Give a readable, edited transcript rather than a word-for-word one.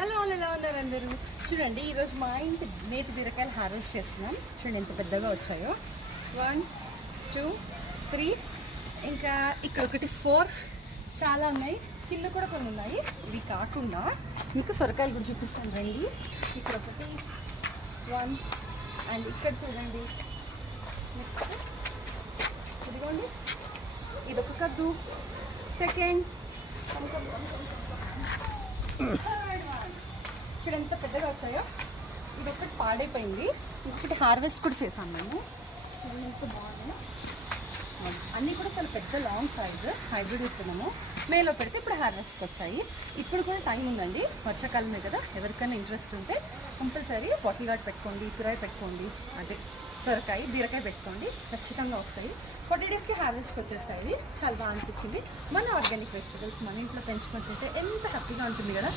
Hello ఎలా ఉన్నారు అందరూ? చూడండి, ఈరోజు మా ఇంటి నేతి బీరకాయలు హార్వెస్ట్ చేస్తున్నాం. చూడండి ఎంత పెద్దగా వచ్చాయో. 1 2 3 ఇంకా ఇక్కడ ఒకటి 4 చాలా ఉన్నాయి. కింద కూడా కొన్ని ఉన్నాయి. ఇవి కాకుండా మీకు సొరకాయలు కూడా చూపిస్తాను రండి. ఇక్కడ ఒకటి 1 అండ్ ఇక్కడ చూడండి, ఇదిగోండి ఇదొక కద్దు. సెకండ్ ఇక్కడ ఎంత పెద్దగా వచ్చాయో. ఇది ఒకటి పాడైపోయింది, ఇంకొకటి హార్వెస్ట్ కూడా చేసాము మేము. చూడండి ఎంత బాగుంది. అన్నీ కూడా చాలా పెద్ద లాంగ్ సైజ్ హైబ్రిడ్ విత్తనము. మేలో పెడితే ఇప్పుడు హార్వెస్ట్కి వచ్చాయి. ఇప్పుడు కూడా టైం ఉందండి, వర్షాకాలమే కదా. ఎవరికైనా ఇంట్రెస్ట్ ఉంటే కంపల్సరీ బాటిల్ గార్డ్ పెట్టుకోండి, తురాయి పెట్టుకోండి, అదే సొరకాయ బీరకాయ పెట్టుకోండి, ఖచ్చితంగా వస్తాయి. 40 డేస్కి హార్వెస్ట్కి వచ్చేస్తాయి. చాలా బాగా అనిపించింది. మన ఆర్గానిక్ వెజిటబుల్స్ మన ఇంట్లో పెంచుకొని తింటే ఎంత హ్యాపీగా ఉంటుంది కదా.